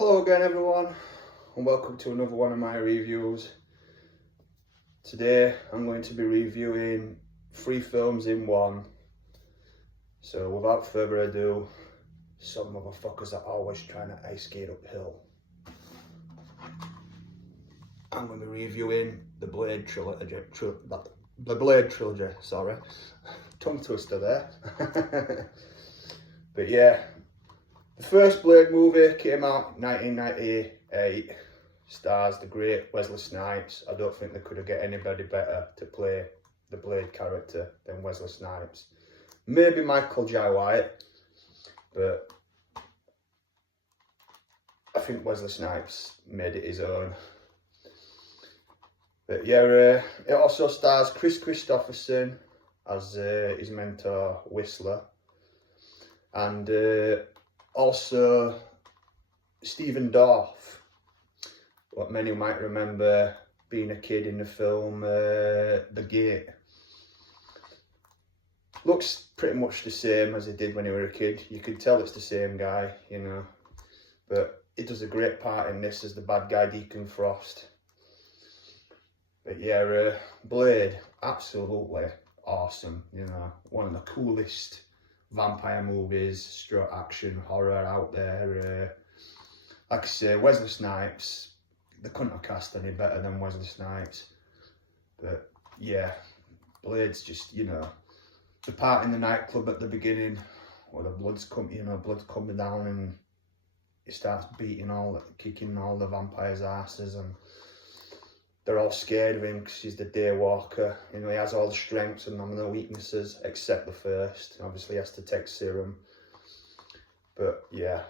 Hello again everyone, and welcome to another one of my reviews. Today I'm going to be reviewing 3 films in one. So without further ado, some motherfuckers are always trying to ice skate uphill. I'm going to be reviewing the Blade trilogy. Sorry. Tongue twister there. But yeah, the first Blade movie came out in 1998, stars the great Wesley Snipes. I don't think they could have got anybody better to play the Blade character than Wesley Snipes. Maybe Michael Jai White, but I think Wesley Snipes made it his own. But yeah, it also stars Kris Kristofferson as his mentor Whistler, and also Stephen Dorff, what many might remember being a kid in the film The Gate. Looks pretty much the same as he did when he was a kid. You could tell it's the same guy, you know. But he does a great part in this as the bad guy Deacon Frost. But yeah, Blade, absolutely awesome, you know. One of the coolest vampire movies, stroke action, horror out there. Like I say, Wesley Snipes, they couldn't have cast any better than Wesley Snipes. But yeah, Blade's just, you know, the part in the nightclub at the beginning where the blood's coming down and he starts kicking all the vampires' asses, and they're all scared of him because he's the Daywalker. You know, he has all the strengths and none of the weaknesses except the first. Obviously, he has to take serum. But yeah,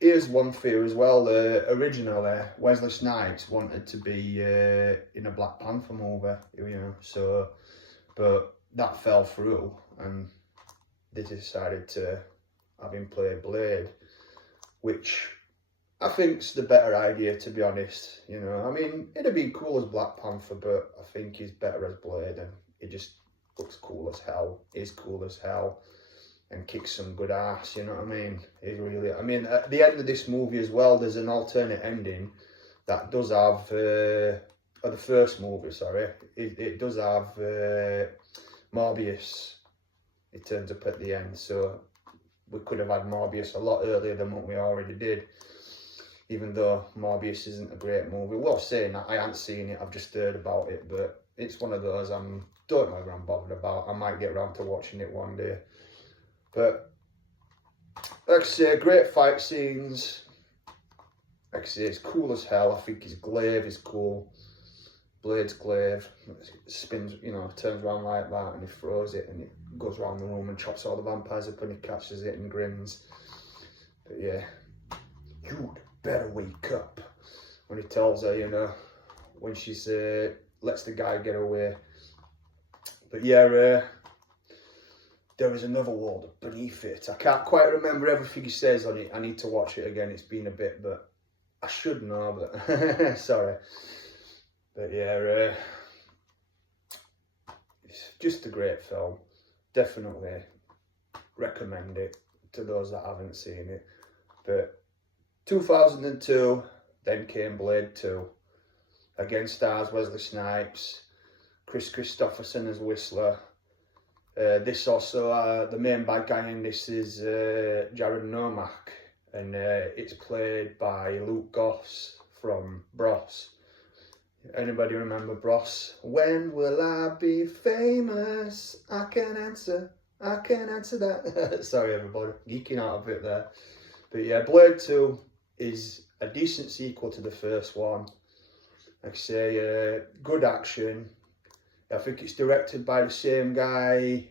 here's one fear as well. Originally, Wesley Snipes wanted to be in a Black Panther movie, you know. So, but that fell through, and they decided to have him play Blade, which I think's the better idea, to be honest. You know, I mean, it'd have been cool as Black Panther, but I think he's better as Blade, and he just looks cool as hell, is cool as hell, and kicks some good ass, you know what I mean? He's really, I mean, at the end of this movie as well, there's an alternate ending that does have, or the first movie, sorry, it does have Morbius. It turns up at the end, so we could have had Morbius a lot earlier than what we already did. Even though Morbius isn't a great movie. Well, saying that, I haven't seen it, I've just heard about it, but it's one of those don't know if I'm bothered about. I might get around to watching it one day. But, like I say, great fight scenes. Like I say, it's cool as hell. I think his glaive is cool. Blade's glaive, spins, you know, turns around like that, and he throws it, and it goes around the room and chops all the vampires up, and he catches it and grins. But yeah, you'd better wake up, when he tells her, you know, when she's lets the guy get away. But yeah, there is another world beneath it. I can't quite remember everything he says on it. I need to watch it again. It's been a bit, but I should know, but sorry. But yeah, it's just a great film. Definitely recommend it to those that haven't seen it. But 2002, then came Blade 2. Again stars Wesley Snipes, Kris Kristofferson as Whistler. This also, the main bad guy in this is Jared Nomak, and it's played by Luke Goss from Bros. Anybody remember Bros? When will I be famous? I can answer that. Sorry everybody, geeking out a bit there. But yeah, Blade 2 is a decent sequel to the first one. Like I say, good action. I think it's directed by the same guy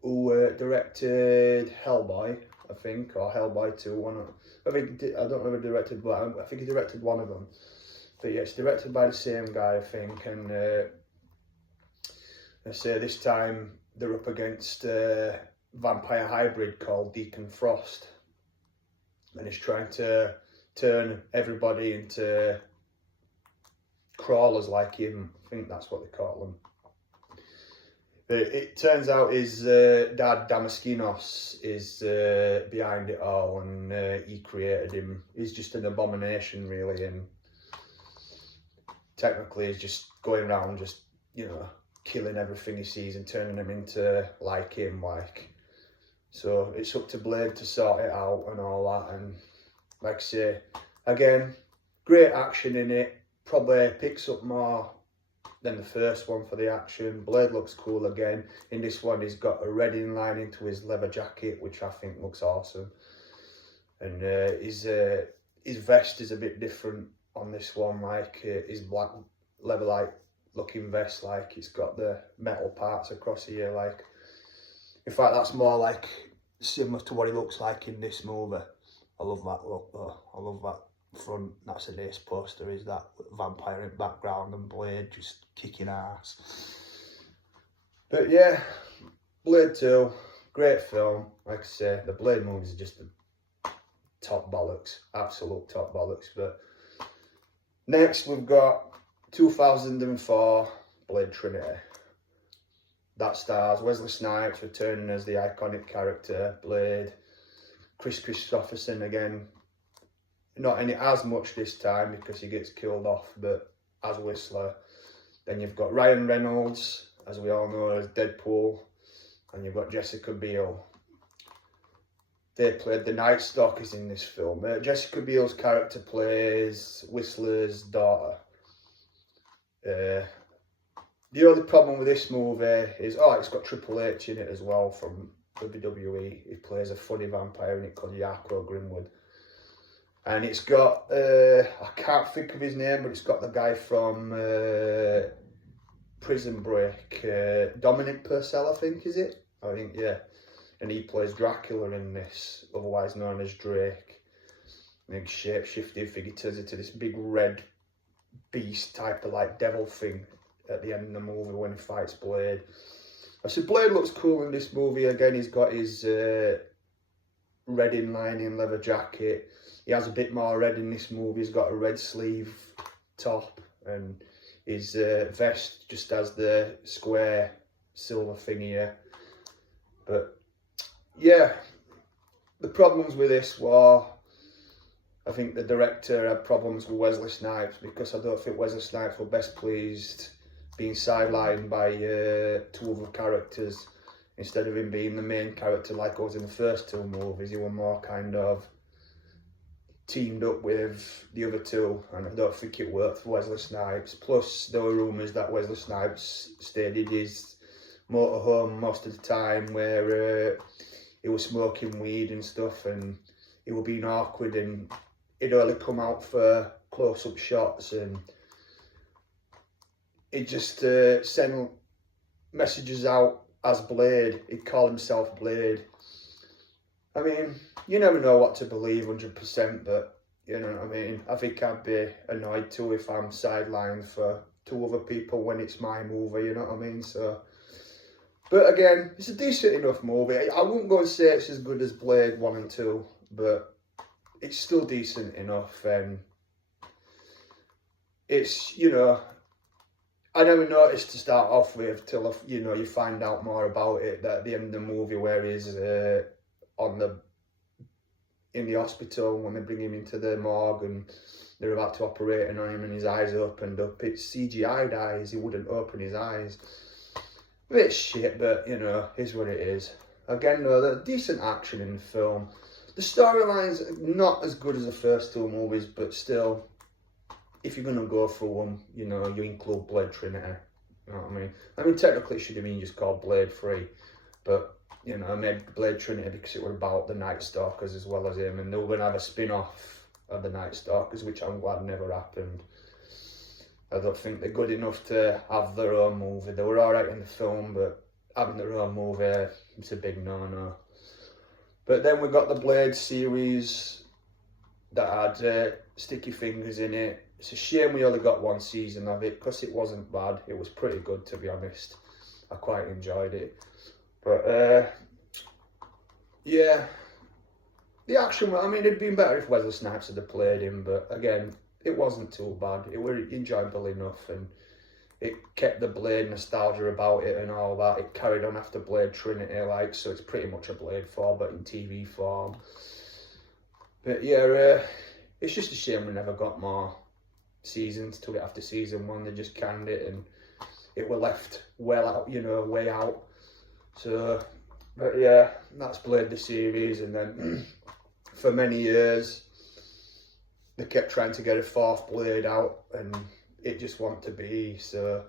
who directed Hellboy, I think, or Hellboy 2. I don't know if he directed, but I think he directed one of them. But yeah, it's directed by the same guy, I think, and I say this time they're up against a vampire hybrid called Deacon Frost, and he's trying to turn everybody into crawlers like him. I think that's what they call them. But it turns out his dad, Damaskinos, is behind it all, and he created him. He's just an abomination, really, and technically he's just going around just, you know, killing everything he sees and turning them into like him, like. So it's up to Blade to sort it out and all that, and like I say, again, great action in it, probably picks up more than the first one for the action. Blade looks cool again. In this one, he's got a red inline to his leather jacket, which I think looks awesome. And his vest is a bit different on this one, like his black leather-like looking vest, like it's got the metal parts across here, like. In fact, that's more like similar to what he looks like in this movie. I love that look though. I love that front. That's an ace poster, is that vampire in background and Blade just kicking ass. But yeah, Blade 2, great film. Like I say, the Blade movies are just the top bollocks, absolute top bollocks. But next we've got 2004 Blade Trinity. That stars Wesley Snipes returning as the iconic character Blade. Chris Christopherson again, not in it as much this time because he gets killed off, but as Whistler. Then you've got Ryan Reynolds, as we all know, as Deadpool, and you've got Jessica Biel. They played the Night Stalkers in this film. Jessica Biel's character plays Whistler's daughter. The only problem with this movie is, it's got Triple H in it as well from WWE. He plays a funny vampire in it called Yako Grimwood. And it's got, I can't think of his name, but it's got the guy from Prison Break, Dominic Purcell, I think, is it? I think, yeah. And he plays Dracula in this, otherwise known as Drake. Big shape-shifting figure, turns into this big red beast type of like devil thing at the end of the movie when he fights Blade. I said Blade looks cool in this movie. Again, he's got his red inlining leather jacket. He has a bit more red in this movie. He's got a red sleeve top, and his vest just has the square silver thing here. But yeah, the problems with this were, I think the director had problems with Wesley Snipes, because I don't think Wesley Snipes were best pleased being sidelined by two other characters instead of him being the main character like I was in the first two movies. He were more kind of teamed up with the other two, and I don't think it worked for Wesley Snipes. Plus, there were rumours that Wesley Snipes stayed in his motorhome most of the time, where he was smoking weed and stuff, and he was being awkward, and he'd only come out for close-up shots, and he'd just send messages out as Blade. He'd call himself Blade. I mean, you never know what to believe 100%, but you know what I mean. I think I'd be annoyed too if I'm sidelined for two other people when it's my movie, you know what I mean? So, but again, it's a decent enough movie. I wouldn't go and say it's as good as Blade 1 and 2, but it's still decent enough, and it's, you know, I never noticed to start off with till, you know, you find out more about it, that at the end of the movie where he's in the hospital when they bring him into the morgue and they're about to operate on him and his eyes opened up. It's CGI'd eyes, he wouldn't open his eyes. A bit shit, but you know, is what it is. Again though, there's decent action in the film. The storyline's not as good as the first two movies, but still, if you're going to go through them, you know, you include Blade Trinity. You know what I mean? I mean, technically it should have been just called Blade 3, but you know, I made Blade Trinity because it was about the Night Stalkers as well as him, and they were going to have a spin-off of the Night Stalkers, which I'm glad never happened. I don't think they're good enough to have their own movie. They were alright in the film, but having their own movie, it's a big no-no. But then we got the Blade series that had Sticky Fingers in it. It's a shame we only got one season of it, because it wasn't bad. It was pretty good, to be honest. I quite enjoyed it. But, yeah, the action, I mean, it'd been better if Wesley Snipes had played him, but again, it wasn't too bad. It was enjoyable enough, and it kept the Blade nostalgia about it and all that. It carried on after Blade Trinity, like, so it's pretty much a Blade 4, but in TV form. But yeah, it's just a shame we never got more seasons to it after season 1. They just canned it and it were left well out, you know, way out. So, but yeah, that's Blade the series. And then for many years, they kept trying to get a 4th Blade out and it just wanted to be. So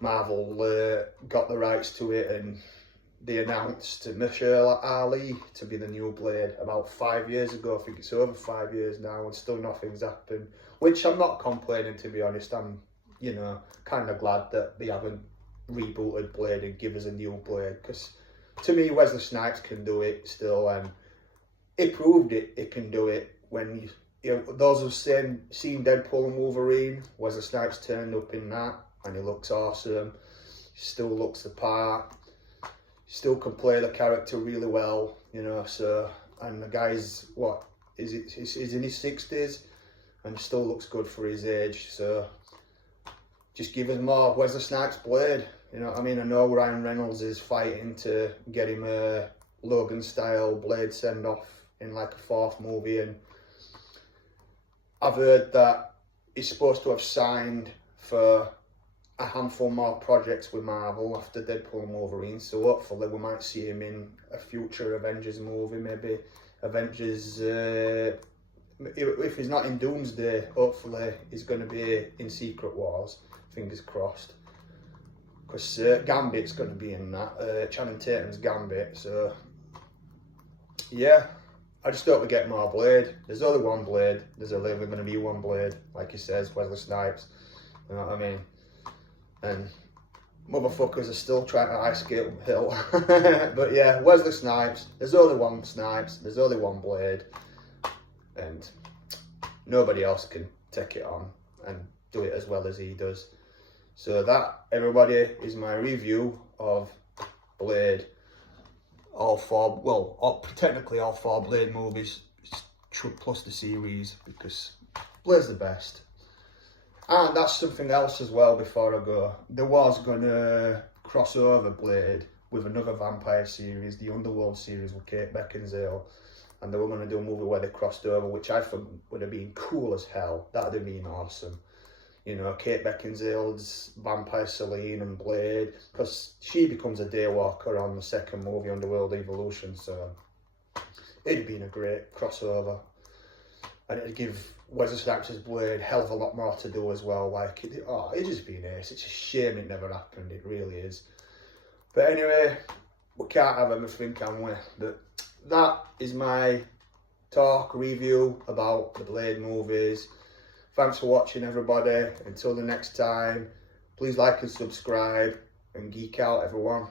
Marvel got the rights to it and they announced Mahershala Ali to be the new Blade about 5 years ago. I think it's over 5 years now and still nothing's happened, which I'm not complaining, to be honest. I'm, you know, kind of glad that they haven't rebooted Blade and give us a new Blade, because to me Wesley Snipes can do it still, and it proved it can do it when you know, those who've seen Deadpool and Wolverine, Wesley Snipes turned up in that and he looks awesome. He still looks the part. Still can play the character really well, you know. So, and the guy's he's in his 60s and still looks good for his age. So just give us more Wesley Snipes Blade, you know what I mean? I know Ryan Reynolds is fighting to get him a Logan style Blade send off in like a 4th movie, and I've heard that he's supposed to have signed for a handful more projects with Marvel after Deadpool and Wolverine, so hopefully we might see him in a future Avengers movie, maybe Avengers, if he's not in Doomsday, hopefully he's going to be in Secret Wars, fingers crossed, because Gambit's going to be in that, Channing Tatum's Gambit, so yeah. I just hope we get more Blade. There's only one Blade. There's only going to be one Blade, like he says, Wesley Snipes. You know what I mean? And motherfuckers are still trying to ice skate uphill. But yeah, Wesley Snipes. There's only one Snipes. There's only one Blade. And nobody else can take it on and do it as well as he does. So that, everybody, is my review of Blade. All 4, well, technically all 4 Blade movies, plus the series, because Blade's the best. And that's something else as well before I go. There was going to cross over Blade with another vampire series, the Underworld series with Kate Beckinsale. And they were going to do a movie where they crossed over, which I thought would have been cool as hell. That would have been awesome. You know, Kate Beckinsale's Vampire Celine and Blade, because she becomes a daywalker on the 2nd movie, Underworld Evolution, so it'd been a great crossover. And it'd give Wesley Snipes' Blade a hell of a lot more to do as well. Like, it'd just been ace. It's a shame it never happened, it really is. But anyway, we can't have everything, can we? But that is my talk, review about the Blade movies. Thanks for watching, everybody. Until the next time, please like and subscribe and geek out, everyone.